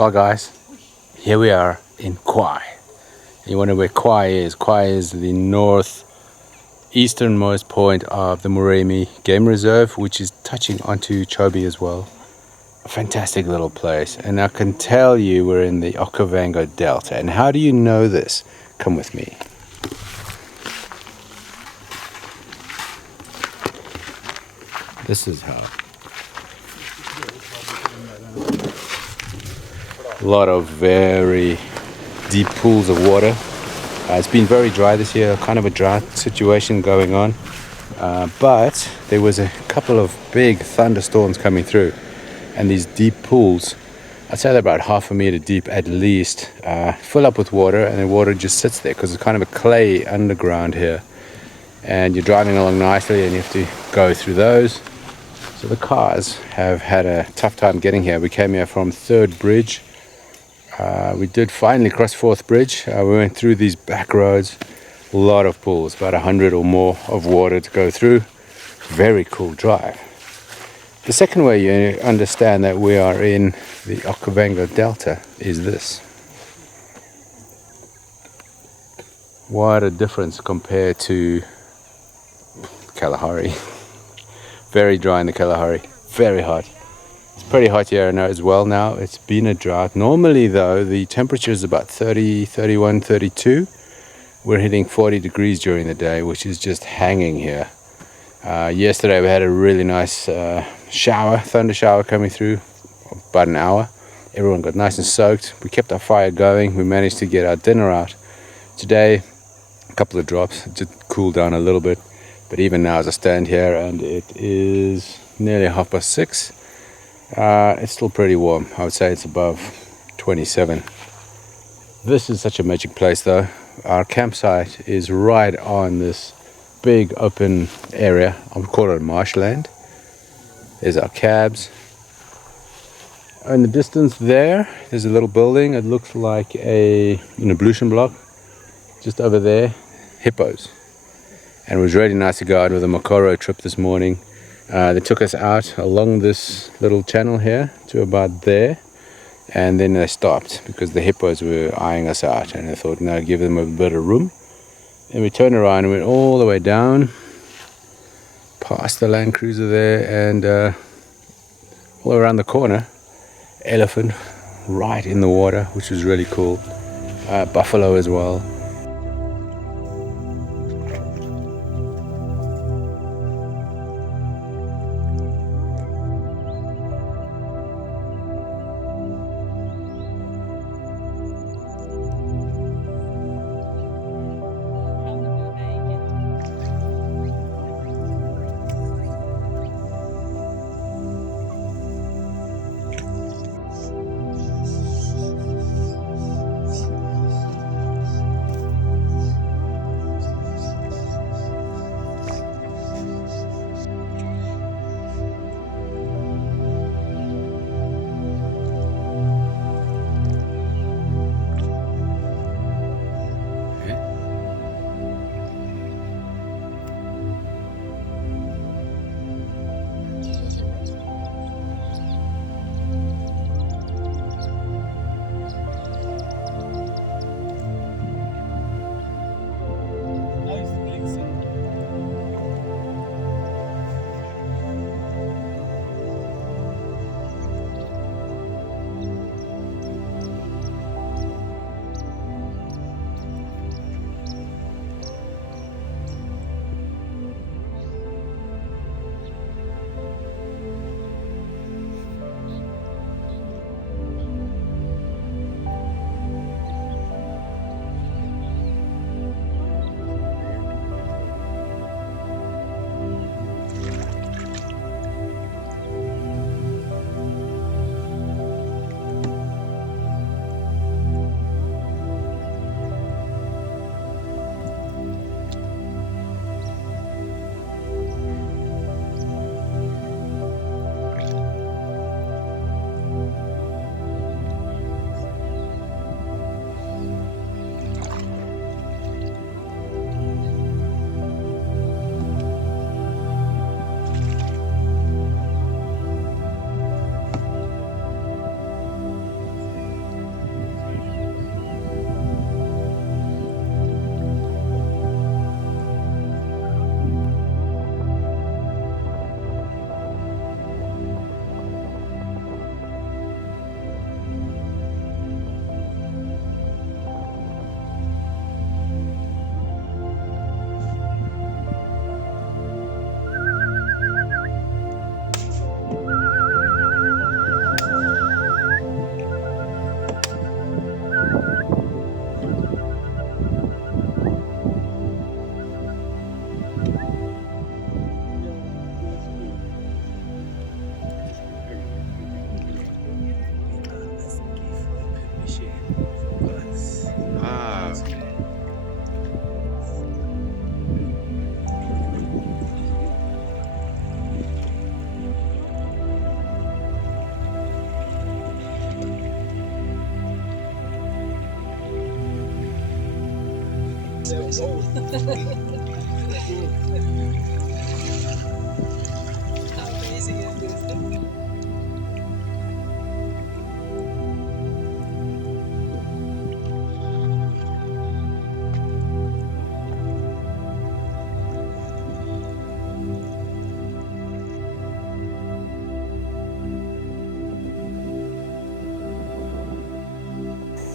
Well guys, here we are in Khwai. You wonder where Khwai is. Khwai is the northeasternmost point of the Moremi Game Reserve, which is touching onto Chobe as well. A fantastic little place, and I can tell you we're in the Okavango Delta. And how do you know this? Come with me. This is how. A lot of very deep pools of water. It's been very dry this year, kind of a drought situation going on, but there was a couple of big thunderstorms coming through, and these deep pools, I'd say they're about half a meter deep at least, fill up with water, and the water just sits there because it's kind of a clay underground here, and you're driving along nicely and you have to go through those. So the cars have had a tough time getting here. We came here from 3rd Bridge. We did finally cross 4th Bridge. We went through these back roads, a lot of pools, about 100 or more of water to go through. Very cool drive. The second way you understand that we are in the Okavango Delta is this. What a difference compared to Kalahari. Very dry in the Kalahari, very hot. It's pretty hot here now as well now. It's been a drought. Normally though, the temperature is about 30, 31, 32. We're hitting 40 degrees during the day, which is just hanging here. Yesterday we had a really nice thunder shower coming through, about an hour. Everyone got nice and soaked. We kept our fire going. We managed to get our dinner out. Today, a couple of drops, just cooled down a little bit. But even now as I stand here and it is nearly 6:30, it's still pretty warm. I would say it's above 27. This is such a magic place though. Our campsite is right on this big open area. I would call it marshland. There's our cabs. In the distance there's a little building. It looks like an ablution block. Just over there, hippos. And it was really nice to go out with a Mokoro trip this morning. They took us out along this little channel here to about there, and then they stopped because the hippos were eyeing us out, and I thought, no, give them a bit of room. And we turned around and went all the way down past the Land Cruiser there, and all around the corner, elephant right in the water, which was really cool. Buffalo as well.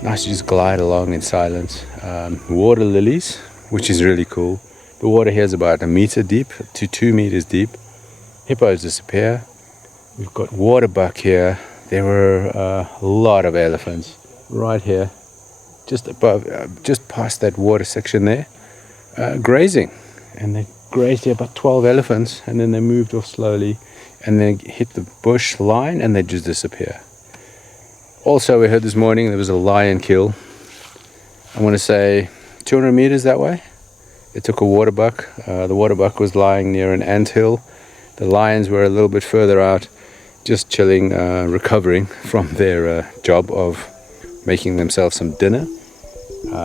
Nice to just glide along in silence. Water lilies, which is really cool. The water here is about 1 meter deep to 2 meters deep. Hippos disappear. We've got water buck here. There were a lot of elephants right here, just above, just past that water section there, grazing. And they grazed here about 12 elephants, and then they moved off slowly, and then hit the bush line, and they just disappear. Also, we heard this morning there was a lion kill. I want to say 200 meters that way. It took a water buck. The water buck was lying near an anthill. The lions were a little bit further out, just chilling, recovering from their job of making themselves some dinner.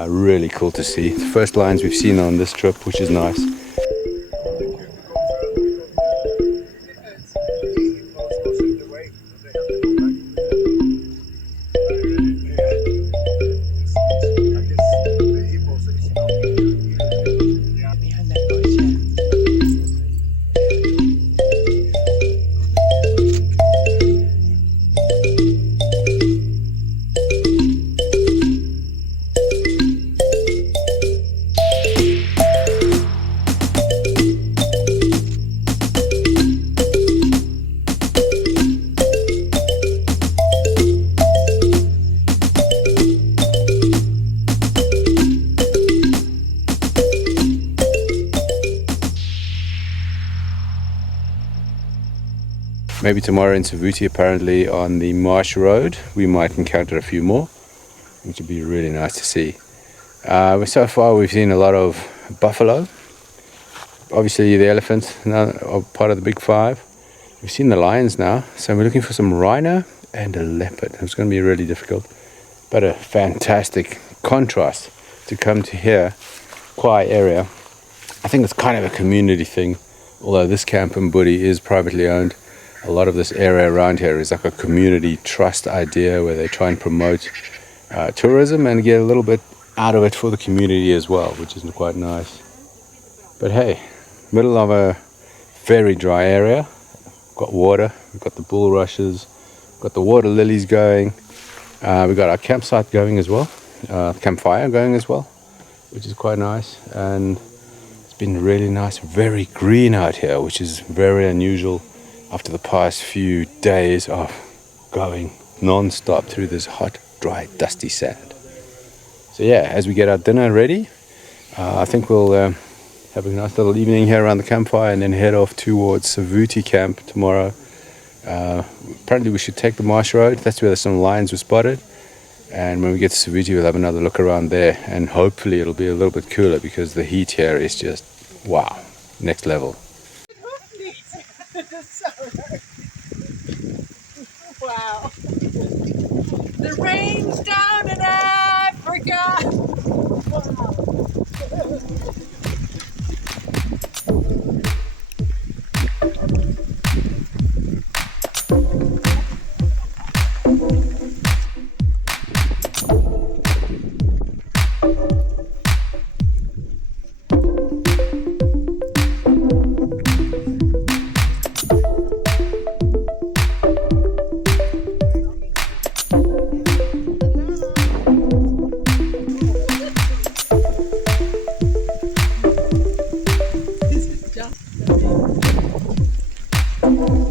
Really cool to see. The first lions we've seen on this trip, which is nice. Maybe tomorrow in Savuti, apparently on the marsh road, we might encounter a few more, which would be really nice to see. So far we've seen a lot of buffalo. Obviously the elephants are part of the big five. We've seen the lions now, so we're looking for some rhino and a leopard. It's going to be really difficult, but a fantastic contrast to come to here, Khwai area. I think it's kind of a community thing, although this camp in Mbudi is privately owned. A lot of this area around here is like a community trust idea where they try and promote tourism and get a little bit out of it for the community as well, which is quite nice. But hey, middle of a very dry area. Got water, we've got the bulrushes, got the water lilies going. We've got our campsite going as well, campfire going as well, which is quite nice. And it's been really nice, very green out here, which is very unusual after the past few days of going non-stop through this hot, dry, dusty sand. So yeah, as we get our dinner ready, I think we'll have a nice little evening here around the campfire and then head off towards Savuti camp tomorrow. Apparently we should take the marsh road. That's where some lions were spotted. And when we get to Savuti, we'll have another look around there, and hopefully it'll be a little bit cooler because the heat here is just, wow, next level. Wow. The rain's down in Africa. Wow.